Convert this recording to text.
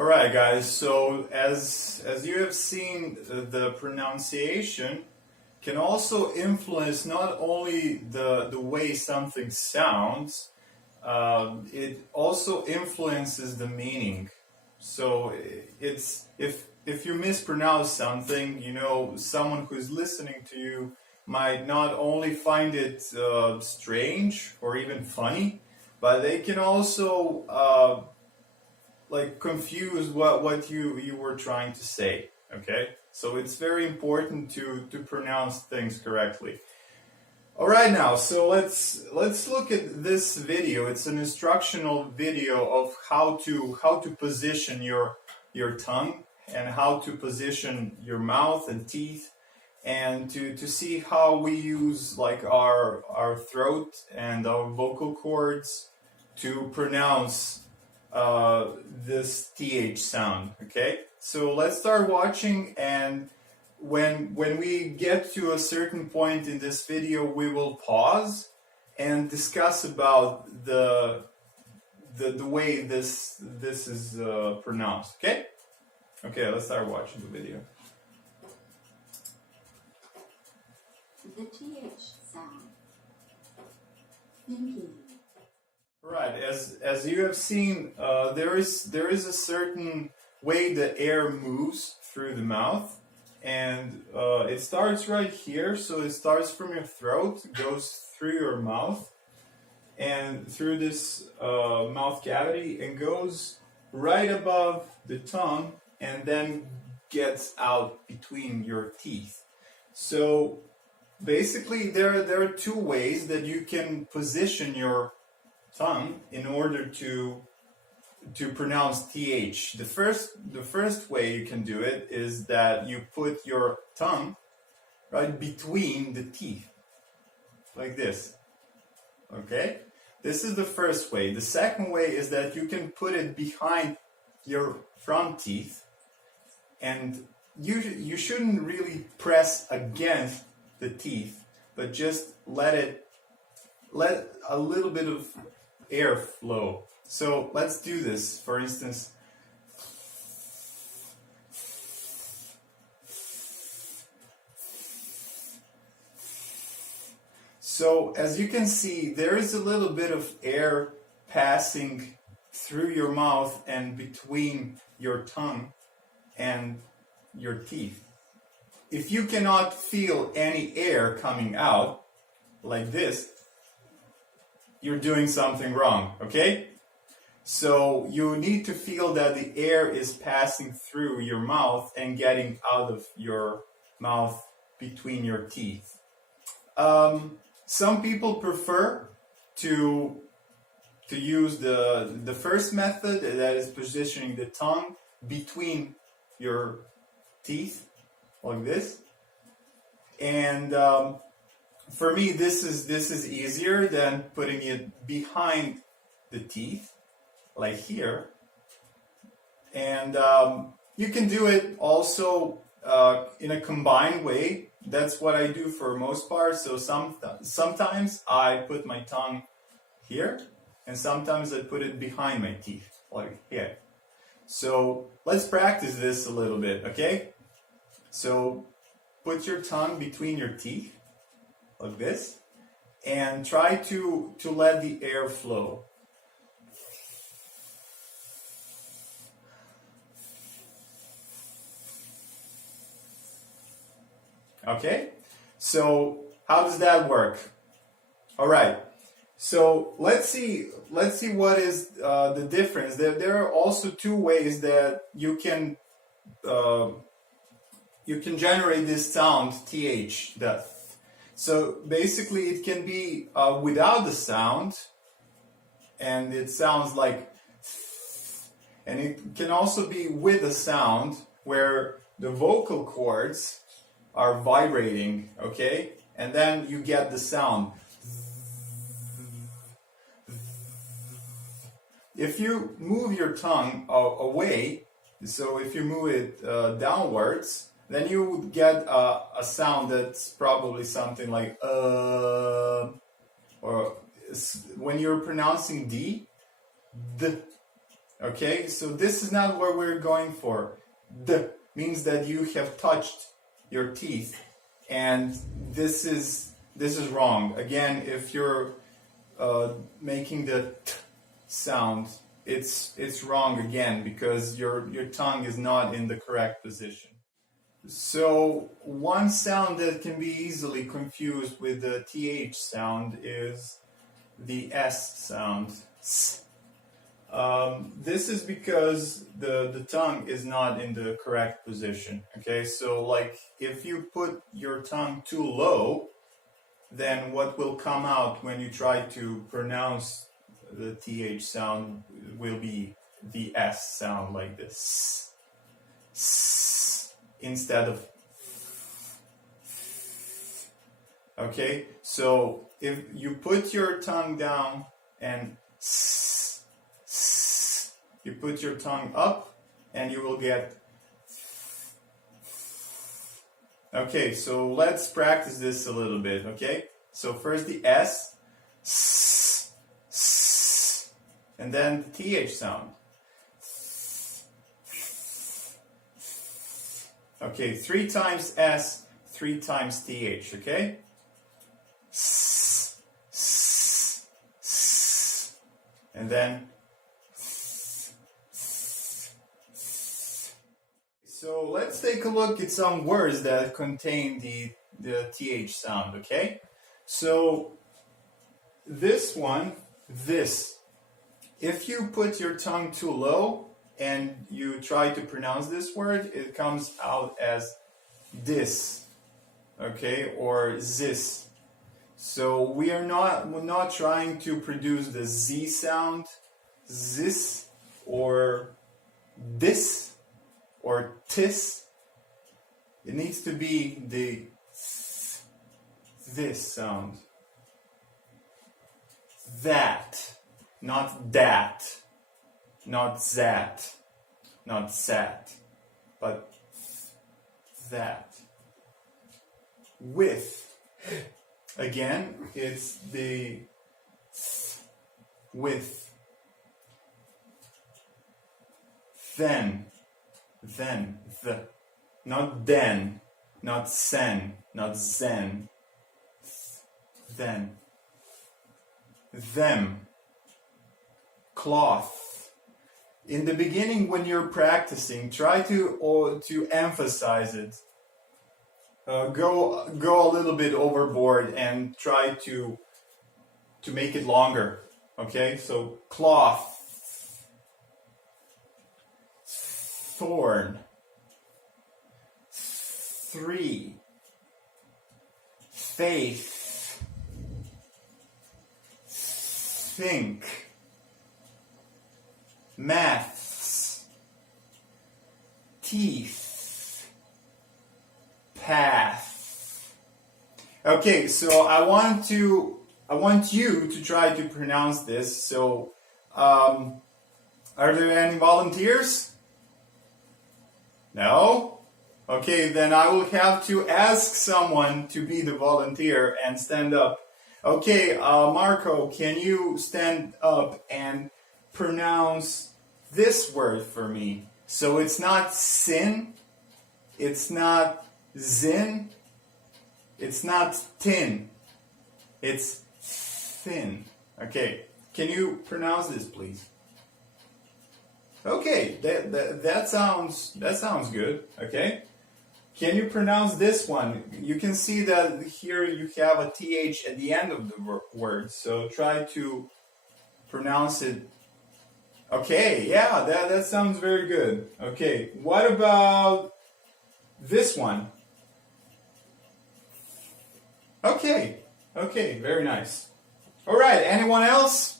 All right, guys. So as you have seen, the pronunciation can also influence not only the way something sounds, it also influences the meaning. So it's if you mispronounce something, you know, someone who's listening to you might not only find it strange or even funny, but they can also like confuse what you were trying to say. Okay, so it's very important to pronounce things correctly. All right, now, so let's look at this video. It's an instructional video of how to position your tongue and how to position your mouth and teeth, and to see how we use like our throat and our vocal cords to pronounce this TH sound. Okay, so let's start watching, and when we get to a certain point in this video, we will pause and discuss about the way this is pronounced. Okay, let's start watching the video. The TH sound. Thinking. Right, as you have seen, there is a certain way the air moves through the mouth, and it starts right here. So it starts from your throat, goes through your mouth, and through this mouth cavity, and goes right above the tongue, and then gets out between your teeth. So basically, there are two ways that you can position your tongue in order to pronounce TH. The first way you can do it is that you put your tongue right between the teeth, like this. Okay? This is the first way. The second way is that you can put it behind your front teeth, and you shouldn't really press against the teeth, but just let a little bit of air flow. So let's do this. For instance, so as you can see, there is a little bit of air passing through your mouth and between your tongue and your teeth. If you cannot feel any air coming out like this, you're doing something wrong, okay? So you need to feel that the air is passing through your mouth and getting out of your mouth between your teeth. Some people prefer to use the first method, that is positioning the tongue between your teeth, like this. And for me, this is easier than putting it behind the teeth, like here. And you can do it also in a combined way. That's what I do for most part. So sometimes I put my tongue here, and sometimes I put it behind my teeth, like here. So let's practice this a little bit, okay? So put your tongue between your teeth, like this, and try to let the air flow. Okay, so how does that work? All right, so let's see what is the difference. There are also two ways that you can generate this sound TH. So basically, it can be without the sound, and it sounds like, and it can also be with a sound where the vocal cords are vibrating, okay? And then you get the sound. If you move your tongue away, so if you move it downwards, then you would get a sound that's probably something like or when you're pronouncing D, Okay, so this is not what we're going for. D means that you have touched your teeth, and this is wrong. Again, if you're making the t sound, it's wrong again because your tongue is not in the correct position. So one sound that can be easily confused with the th sound is the s sound. S. This is because the tongue is not in the correct position. Okay, so like if you put your tongue too low, then what will come out when you try to pronounce the th sound will be the s sound, like this. S, instead of. Okay, so if you put your tongue down and s, s, you put your tongue up and you will get. Okay, so let's practice this a little bit, okay? So first the S, s, s, and then the th sound. Okay, 3 times S, 3 times th, okay? S, s, s, and then. So let's take a look at some words that contain the th sound, okay? So this one, this. If you put your tongue too low and you try to pronounce this word, it comes out as this, okay, or this. So we're not trying to produce the z sound, this, or this, or tis. It needs to be the this sound. That, not that, not that, not sat, but that. With, again, it's the with. Then, the, not then, not sen, not zen. Then, them, cloth. In the beginning, when you're practicing, try to emphasize it. Go a little bit overboard and try to make it longer. Okay, so cloth, thorn, 3, faith, think, maths, teeth, path. Okay, so I want you to try to pronounce this. So, are there any volunteers? No? Okay, then I will have to ask someone to be the volunteer and stand up. Okay, Marco, can you stand up and pronounce this word for me? So it's not sin, it's not zin, it's not tin, it's thin. Okay, can you pronounce this, please? Okay, that sounds good. Okay. Can you pronounce this one? You can see that here you have a th at the end of the word, so try to pronounce it. Okay, yeah, that sounds very good. Okay, what about this one? Okay, very nice. All right, anyone else?